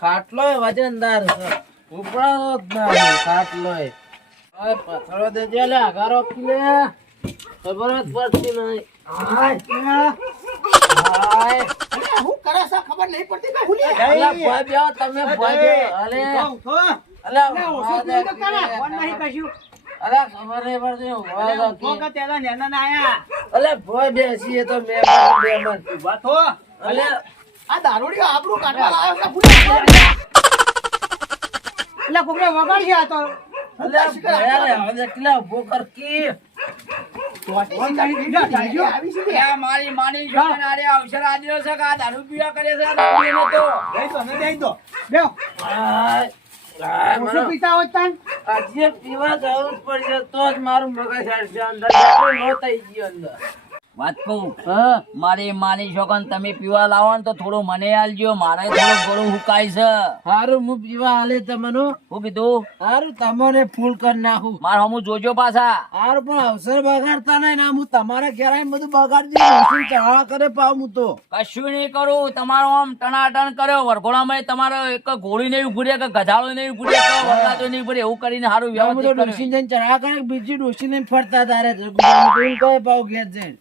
ખાટલો વજનદાર છે. ઉપડાનો જ ના ખાટલો હવે પથરો દેજે લે અગારો લે ખબર જ પડતી નહીં. હાય હાય. હું કરે છે? ખબર નહીં પડતી કઈ? ભૂલી અલા ભોય બેહો તમે ભોય બેહો. અલે. અલા ઓછો તો કરે ફોન નહીં કશું અલા ખબર નહીં પડતી હું ભોય નેના ના આયા. અલે ભોય બેસીએ તો મેં મહેમાન ઊભા થો. અલે આ દારૂડિયો આબરૂ કાઢવા લાવ્યો એટલે કોકને વગાડશે આ તો. અલે ભોયા રે હવે કેટલા ઊભો કર કી. આવી છે આ મારી માની અવસર આપ્યો છે આ દારૂ પીવા કરે છે આ દારૂ પીવાનો તો. દઈ દો દઈ દો. બેહો હાય. હાય, ઓછું મારો- પીતા હોત તાન. આજે પીવા જવું પડશે તો જ મારું મગજ હાડશે અંદર. થઈ ગયો અંદર. વાત કહું? મારે માની છોકરાને તમે પીવા લાવો ને તો થોડું મને આલજો મારે થોડું ગળું હુકાય છે. હારું હું પીવા હાલે તમને. હું કીધું? હારું તમારે ફૂલ કરી નાખું. મારે હમું જોજો પાછા. હારું પણ અવસર બગાડતા નહીં ના હું તમારા ઘેર બધું બગાડી દઉં ચઢાવા કરે પાવ હું તો. કશું નહીં કરું. તમારો આમ ટણાટણ કર્યો. વરઘોડામાં તમારો એક ગોળી નહીં ઉઘડે કે ગધાળો નહીં ઉઘડે કે વરસાદો નહીં ઉઘડે એવું કરીને સારું વ્યવસ્થિત. ડોસી જઈને ચઢાવા કરે બીજી ડોસી ને ફરતા તારે. પાવ ઘેર જઈને.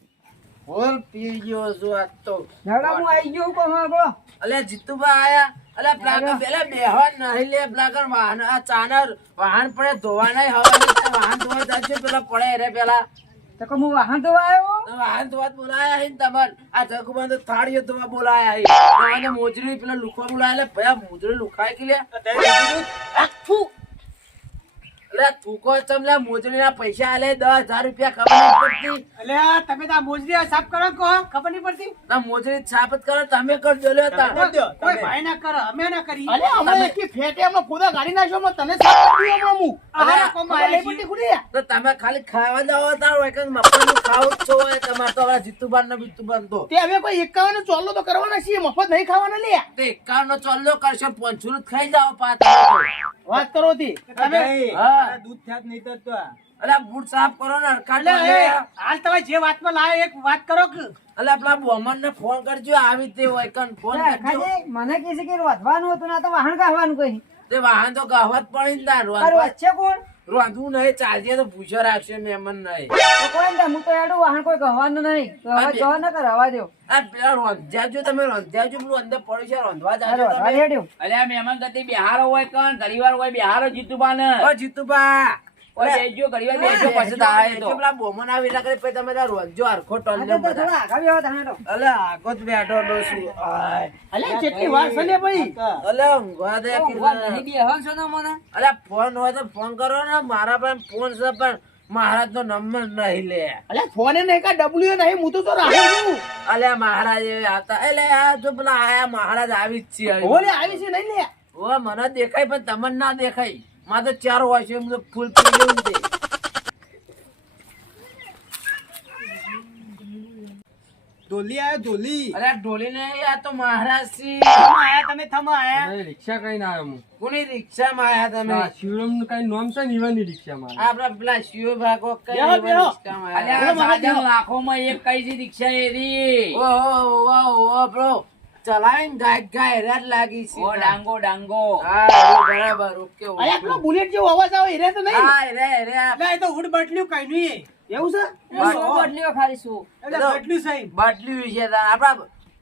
ફૂલ પી ગયો છું આજ તો. નવડા હું આવી ગયો કહો હા અલે જીતુભા આયા. અલે પ્લાગર પેલા બેહવા નહીં લે પ્લાગર વાહન આ ચાનર વાહન પડે ધોવા નહીં હવે વાહન ધોવા જાજો પેલા પડે રે પેલા. તો કે હું વાહન ધોવા આવ્યો? વાહન ધોવા તો બોલાયા હે ને તમાર. આ જગુબાન થાળીઓ ધોવા બોલાયા હે. અને મોજરી પેલા લુખવા બોલાયા લે ભયા મોજરી લુખાય કે લે. અલે થૂકો ચમ લે મોજરી ના પૈસા આલે દસ હજાર રૂપિયા ખબર નહીં પડતી. અલ્યા તમે તો આ સાફ કરો કહો ખબર નહીં પડતી? ના મોજરી છાપત કરો તમે કરજો લે કોઈ ભાઈ ના કરે અમે ના કરી અલે અમે એકી ફેટે અમે ખુદા ગાડી નાખ્યો અમે તને સાફ કરી દઉં હું આ કોમાં ખબર આયા નહીં છીએ. પડતી ખુદી તો તમે ખાલી ખાવા જાવ તાર હોય કે મફતનું ખાવું જ છો હોય તમારે તો હવે જીતુબાન ને બીતુબાન તો. તે હવે કોઈ એકાવન ચોલ્લો તો કરવાના છીએ મફત નહીં ખાવાના લે. તે એકાવન નો ચોલ્લો કરશો પંચુરું જ ખાઈ જાઓ પાછા. વાત કરો તમે હા. દૂધ થયા નહીં તો અરે બૂટ સાફ કરો ને એટલે હાલ તમે જે વાતમાં લાવે એક વાત કરો કે? અલે પેલા બોમન ને ફોન કરજો આવી તે હોય કન ફોન કરજો. મને કીધું છે કે રોધવાનું હતું ના તો વાહન ગાવાનું કઈ તે વાહન તો ગાવત પડી ને તાર વચ્ચે કોણ? રોંધવું નહીં ચાલજે તો ભૂસો રાખશે મહેમાન નહીં. તો કોઈ ને હું તો એડું વાહન કોઈ કહેવાનું નહીં. તો ના કર હવા દો. આ પેલા રોંધ્યા જો તમે રોંધ્યા જો પેલું અંદર પડ્યું છે રોંધવા જાજો તમે. અલ્યા મહેમાન કદી બિહારો હોય કણ? ઘડીવાર હોય બિહારો જીતુબાને. ઓ જીતુબા. ઓય ઘડીવાર બેસજો પછી તો તો. પેલા બોમન આવી એટલે પછી તમે તાર રોંધજો હરખો ટોલ આ તો થોડા આગળ તમે તો. અલે આગો જ બેઠો ડોસી આય. અલે કેટલી વાર છે ભાઈ. અલે ઊંઘવા દે નહીં બેહવાનું છે ને મને. અલે ફોન હોય તો ફોન કરો ને મારા પણ ફોન છે પણ મહારાજ નો નંબર નહીં લે. અલે ફોને નહીં કા ડબલ્યુ નહીં હું તો તો રાખું છું. અલે મહારાજ એ હતા. એટલે આ જો પેલા આયા મહારાજ આવી જ છે. ઓલે આવી છે નહીં લે. ઓ મને દેખાય પણ તમને ના દેખાય. માં તો ચાર હોય છે એમ ફૂલ પી ગયું છે. ધોલી આયો ધોલી. અરે ઢોલી ને આ તો મહારાજ છે આયા તમે થમા આયા? રિક્ષા કઈ ના આવ્યો હું. કોની રિક્ષા માં આયા તમે? શિવરામનું કઈ નામ છે ને ઈવાની રિક્ષા માં આપડા પેલા શિવ ભાગો કઈ. આયા? એક કઈ છે રિક્ષા એરી. ઓહો, ઓહો, ઓહો, bro. ચલાવીને ગાય ગાય હેરાન લાગી છે ઓ ડાંગો ડાંગો. હા બરાબર ઓકે ઓકે. અલે બુલેટ જેવો અવાજ આવે હેરે રે તો નહીં. હા હેરે હેરે આ એ તો ઉડ બટલ્યું કઈ નહીં એવું છે? બટલ્યું ખાલી શું એટલે બટલ્યું સહી બટલ્યું છે આપડા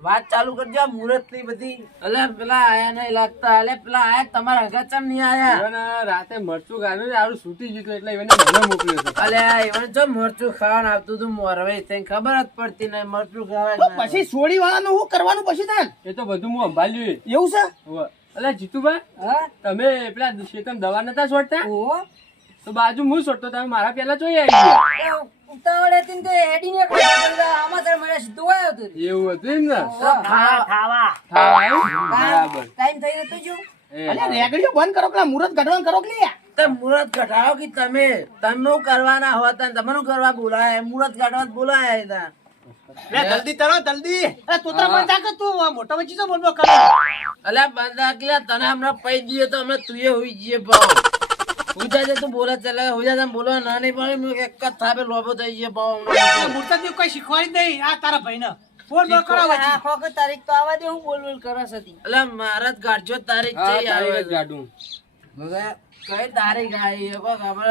વાત ચાલુ કરજો મુહૂર્તની બધી. અલે પેલા આયા નહીં લાગતા. અલે પેલા આયા તમારા હગા ચમ નહીં આયા? રાતે મરચું ને આરું છૂટી ગયું એટલે એને મને મોકલ્યો હતો અલે even જો મરચું ખાવાનું આવતું હતું મોરવે તને ખબર જ પડતી નહીં મરચું ખાવાનું પછી સોડી વાળાનું શું કરવાનું પછી થાય એ તો બધું હું સંભાળ્યું એવું છે? અલે જીતુભાઈ જીતુભા હા? તમે પેલા શેતમ દવા નતા છોડતા? ઓ. તો બાજુ હું છોડતો તમે મારા પેલા જોઈ આવી ગયા. ઉતાવળે તીન તે સીધું એવું હતું એમ ને? ખાવા ખાવા. બરાબર. ટાઈમ થઈ રહ્યો તો જો. એ, રેગડીઓ બંધ કરો પેલા મુહૂર્ત કાઢવાનું કરો કે લે તો ઘટાડો કે તમે? તમે કરવાના હોતા ને કરવા બોલાયા. મુહૂર્ત કાઢવા જ બોલાયા હતા જલ્દી તરો જલ્દી. અરે તોતરા બંધ થાક તું મોટા વચ્ચે તો બોલબો કરે અલ્યા બંધા કિલા તને હમણાં તો અમે તુએ હોઈ જઈએ ઉજા જે તું બોલે ચાલે ઉજા તમે બોલો ના નહીં પણ એક જ થાપે લોભો થઈ જઈએ પાવ મૂર્તા જેવું કઈ શીખવાડી નહીં આ તારા ભાઈ બોલ બોલ કરો. વચ્ચે. આખો કે તારીખ તો આવા દે હું બોલ બોલ કરસ હતી એટલે મારા જ ગાડજો તારીખ છે તારીખ જ આવે ગાઢું. હવે કઈ તારીખ આવી એ કોઈ ખબર.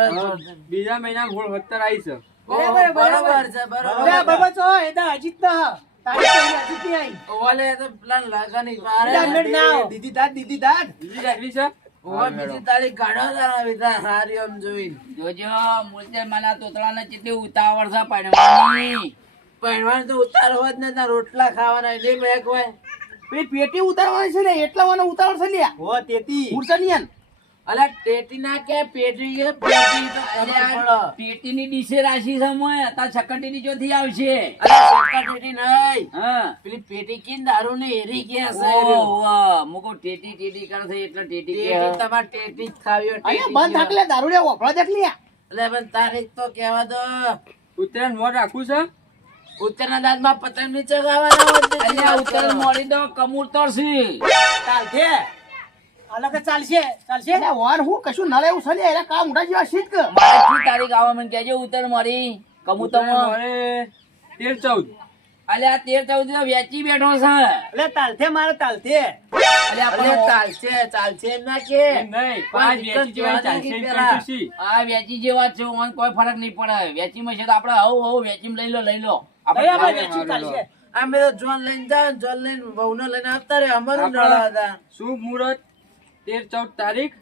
બીજા મહિના સોળ વત્તર આવી છે બરાબર, બરાબર બરાબર. છે બરાબર બાબા તો એ તો હજી જ ના. તારીખ તો હજી હજી જ નહીં આવી. ઓલે તો પેલા લગન ઈ પારે. ના. દીદી દાદ દીદી દાદ દીદી રાખવી છે તારીખ. જોજો મુલતે માના તોતળાને કેટલી ઉતાવળ છે પડવાની પહેરવાનું તો ઉતારવા જ નતા રોટલા ખાવાના એટલે બેક હોય. પેલી પેટી ઉતારવાની છે ને એટલા મને ઉતાવળ છે લ્યા હો તેતી ઉડસનિયન અલા ટેટી ના કે પેટી કે પેટી તો પેટી ની ડીશે રાશિ સમય મોય. છકટી ની ચોથી આવશે. અલા છકટી નહીં. હા. પેલી પેટી કીન દારૂ ને હેરી કે હશે ઓહો, મુકો ટેટી ટેટી કર છે એટલે ટેટી કે તમારે ટેટી જ ખાવ્યો ટેટી બંધ થાક લે દારૂડિયા વફળા દેખ એટલે પણ તારીખ તો કહેવા દો. ઉતરેન મોઢ રાખું છે? ઉત્તરના દાંતમાં પતંગ નીચે ગાવાના હોય ઉત્તર મોડી દો કમૂર તરસી ચાલશે અલગ ચાલશે? ચાલશે? વર હું કશું ના લેવું છે લ્યા એના કામ જેવા મારે કઈ તારીખ આવવા મને કહેજો ઉત્તર મોડી કમુ તમ તેર ચૌદ. અલ્યા તેર ચૌદ તો વેચી બેઠો છે. એટલે તાલથે મારે તાલથે અલ્યા અલે પણ ચાલશે ચાલશે એમ ના કે. નહીં પાંચ વેચી જેવા ચાલશે નહીં એમ પેલા. કરશું શી? આ વેચી જેવા છે ઓન કોઈ ફરક નહીં પડે. વેચીમાં છે તો આપણે હવ હવ વેચીમાં લઈ લો લઈ લો. આપણે આપણે વેચી ચાલશે અમે તો જોન લઈને જાવ જોન લઈને વહુને લઈને આવતા રે અમારું આપણા- હતા શુભ મુહૂર્ત તેર ચૌદ તારીખ.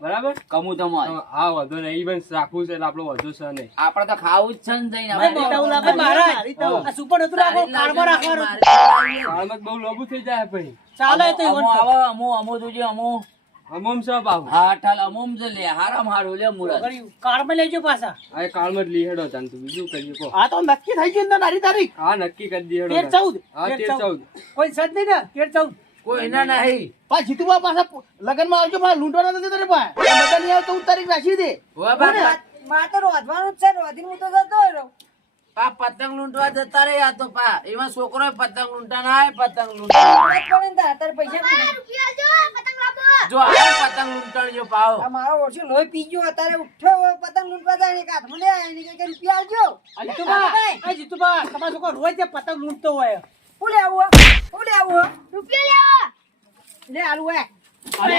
બરાબર? કમુ તમ હા, હા નહીં. even રાખવું છે એટલે આપણો વધુ છે નહીં. આપણે તો ખાવું જ છે ને જઈને. સુપર નતું રાખો રાખવાનું. બહુ લોબુ થઈ જાય ચાલે તો અમો આવો, અમો અમો જોજે અમો. હમમ છે બાબુ હા ઠાલ અમોમ છે લે. હારામ હારું લે મુરત. કાળમાં લેજો પાછા. આ એ કાળમાં જ લીહેડો તાન તું બીજું કરીએ કો આ તો નક્કી થઈ ગયું ને તારી. તારીખ હા નક્કી કરી દઈએ તેર ચૌદ હા તેર તેર ચૌદ. કોઈ સદ નહીં ને તેર ચૌદ. કોઈ ના નહીં. પા જીતુબા પાછા લગનમાં આવજો પા લૂંટવાના નથી તારે પા બધા નહીં આવતો તારીખ રાખી દે. હો બાપા. મારે તો રોધવાનું જ છે રોધી હું તો જતો રહ્યો પા પતંગ લૂંટવા જતા રે આ તો પા. એમાં છોકરો પતંગ લૂંટા ના આવે પતંગ લૂંટા પૈસા. જો આ પતંગ લૂંટણ પાવ આ મારો ઓછો લોહી પી ગયો અત્યારે ઉઠ્યો હોય, પતંગ લૂંટવા જાય ને એક એની કઈ એને કે રૂપિયા આલજો જીતુભાઈ આ તમારે તમારો છોકરો રોજ જે પતંગ લૂંટતો હોય. હું લેવું હો? લેવું હો? લે આલુ હે અરે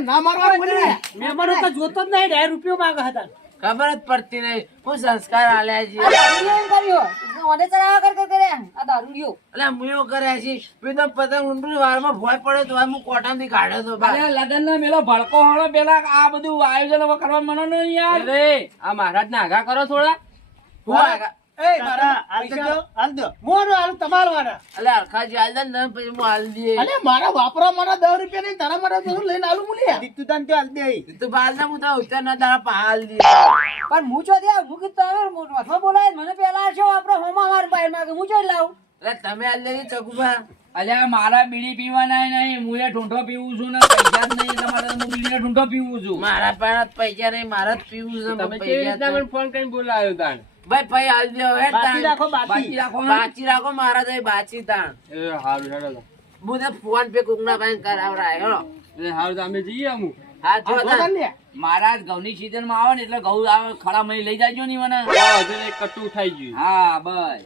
ના મારવા બોલી લ્યા. મહેમાનો તો જોતો જ નહીં ડાય રૂપિયો માંગે હતા. ખબર જ પડતી નહીં. હું સંસ્કાર આલ્યા છે આ દારૂડિયો એમ કર્યો. ઓને ચડાવા કર કર કરે. આ દારૂડિયો એટલે મુયો કર્યા છે પછી તો પતંગ વારમાં ભોય પડે તો હું કોટાથી કાઢ્યો તો બા. અરે લગન ભડકો હોળો પેલા આ બધું આયોજન હવે કરવા મને નહીં યાર. અરે આ મહારાજ ને આગા કરો થોડા. મારા પૈસા હાલ દો. મોરો હાલ તમારો વાળા એટલે હરખાજી હાલ દે ને પછી હું હાલ દઈએ. અલે મારા દસ રૂપિયા નહીં તારા મારા લઈને આલું બોલી દીતુ તાન તે હાલ દે. તું બાલ ના હું તો ના તારા પા હાલ પણ હું ચો દે હું કીધું તમે રોધમાં બોલાય મને પેલા છો આપણે હોમા માર બાઈ માં હું ચો લાવું. એટલે તમે હાલ દે ચકુભા. અલ્યા મારા બીડી પીવાના નહીં હું ઠૂંઠો પીવું છું ને પૈસા જ નહીં એટલે હું બીડીને ઠૂંઠો પીવું છું. મારા પાસે પૈસા નહીં મારા જ પીવું છે તમે ફોન કરીને બોલાવ્યો તાણ? ભાઈ ભાઈ હાલ દે હે બાકી રાખો બાકી બાકી રાખો ને. બાચી રાખો મારા તો બાચી તાણ. એ હારું હેડો. હું તો ફોન પે કોકના ભાઈ કરાવરાય હેલો એ હારું તો અમે જઈએ અમુક. હા જો. મારા ઘઉંની season માં આવે ને એટલે ઘઉં આવે ખડા મહી લઈ જાજો ની મને. હા, હજુ એક કટ્ટું ઉઠાઈ ગયું. હા બસ.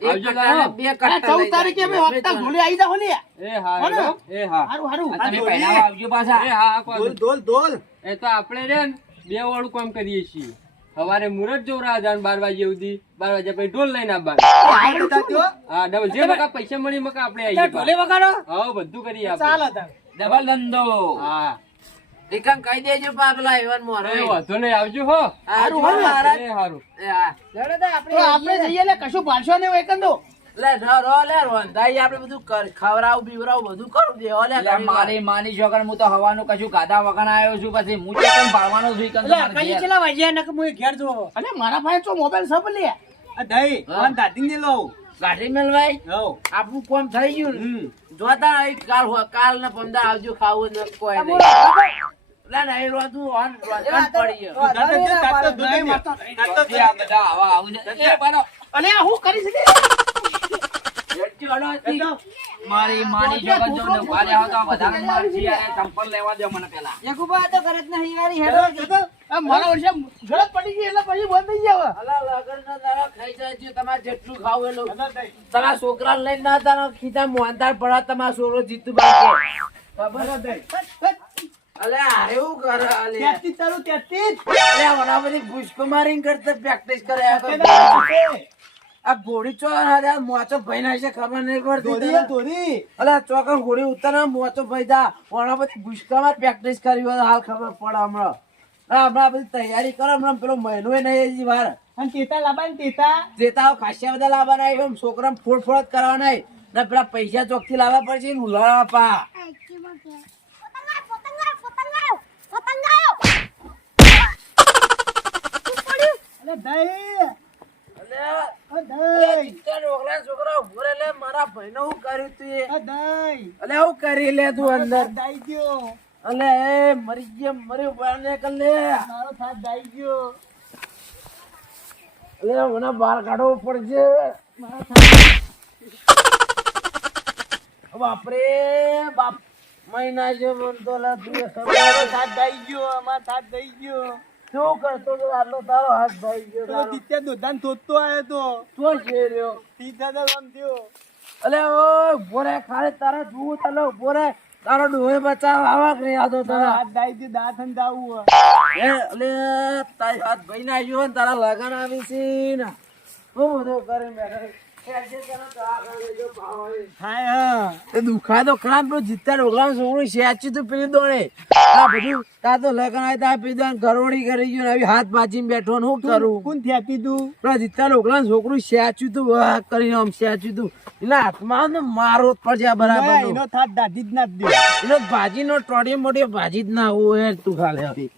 બે કટ્ટા ચૌદ લઈ તારીખે અમે હપ્તા વખતા આવી જાવ ને. એ હા હો. એ હા. હારું હારું. તમે પહેલા આવજો પાછા. એ હા ડોલ ડોલ ડોલ એ તો આપણે રે ને બે વાળું કામ કરીએ છીએ. સવારે મુરત જોવરા જાણ બાર વાગે સુધી. બાર વાગ્યા પછી ઢોલ લઈને આવવાનું. હા ડબલ જે મકા પૈસા મળી મકા આપણે આવી ઢોલે વગાડો. હા બધું કરી ચાલો આપણે. તાર ડબલ ધંધો. હા. એકમ કહી દેજો પાગલા એવન મોર. એ વાંધો નહીં આવજો હો. હારું હારું, મહારાજ. એ હારું. એ હા. લડો આપણે તો આપણે જઈએ લે કશું પાડશો નહીં એકંદો. લે રો લે રોંધાઈ આપણે બધું કર ખવરાવ બીવરાવ બધું કરું દે લે મારી માની છોકરા હું તો હવાનું કશું ગાધા વગર આવ્યો છું પછી હું તો પાડવાનો છું કઈ ઘેર. અને મારા પાસે તો મોબાઈલ સબ લે. હા. ફોન દાદી ને લો ગાડી મેલવાઈ હો. આપણું કોમ થઈ ગયું જોતા કાલ કાલ ને પંદર આવજો ખાવું ને કોઈ નહીં. ને એ તો- પડી ગયો ના પાડો. એ આ બધા આવા આવું છે. એ બરો. અલે હું કરી શકે મારી માની જગત જો ને ઊભા તો આ મારજી યાર, ચંપલ લેવા દો મને પેલા યકુબા તો ઘરે નહીં યારી હેડો આ મારા વર્ષે ઝડપ પડી ગઈ એટલે પછી બંધ થઈ ગયા અલા લગનના દાડા ખાઈ જાય છે, તમારે જેટલું ખાવું એટલું. તમારા છોકરાને લઈને ના તારા પડ્યા, તમારો છોકરો જીતુ બાકી. ખબર હતી? અલે આ એવું કરે, તારું ત્યાંથી જ. અલે આ વડા બધી ભૂસકો મારીને કરતા પ્રેક્ટિસ કરે આ ઘોડી ચો આ મોચો ભાઈ ના છે ખબર નહીં પડતી ધોરી અલા ચોકન ઘોડી ઉતર મોચો ભાઈ દા ઓણા પછી ભૂસકામાં પ્રેક્ટિસ કરી હોય હાલ ખબર પડે હમણાં. હમણાં બધી તૈયારી કરો હમણાં પેલો મહિનો નહીં હજી વાર. અને તેતા લાબાય ને તેતા જેતા ખાસ્યા બધા લાવવાના એમ છોકરા ફોડ ફોડ કરવાના ને પેલા પૈસા ચોકથી લાવવા પડશે ને ઉલાળવા પા. અલે દઈ અલે અ દઈ ચિત્તા ડોકલા છોકરા ઊભો રે લે મારા હું કર્યું તું એ? અ દઈ. અલે હું કરી લે તું અંદર. દાઈ ગયો. અલે એ મરી ગયા મરી બારને કર લે. મારો થાત દાઈ ગયો. અલે મને બહાર કાઢવો પડશે. બાપરે બાપ મહિના છે મન તો લે તું ખબર થાત દાઈ ગયો અમાર થાત દઈ ગયો. શું કરતો તો આટલો તારો હાથ ભાઈ ગયો તારો. દિત્યા દોધાન થોતો આવ્યો તો. શું છે રહ્યો? આમ થયો અલે ઓ બોરે ખાલી તારા જુઓ તલો બોરે તારો ડોહે બચાવ આવા કરી યાદો તારા હાથ દાઈ દી દાંત હન દાવું એ અલે તારી હાથ ભાઈ ના આવ્યો ને તારા લગન આવી છે ને. હું બધું કરી બેઠો હા. તો ખરાબ પેલું જીતતા ડોગલાનું છોકરું સેચી તું પેલી દોડે. આ બધું તાર તો લગન આવે તાર પેલી દોડ ગરોળી કરી ગયું ને હાથ બાજીને બેઠો ને શું કરું? કોણ થયાતી તું? પેલા જીતતા ડોગલાનું છોકરું સેચ્યું તું વાહ કરીને આમ સેચ્યું તું. એના હાથમાં ને મારો પડશે આ બરાબર એનો થાત દાઢી જ ના દે. એનો ભાજી નો ટોડી મોટી ભાજી જ ના હોય તું ખાલે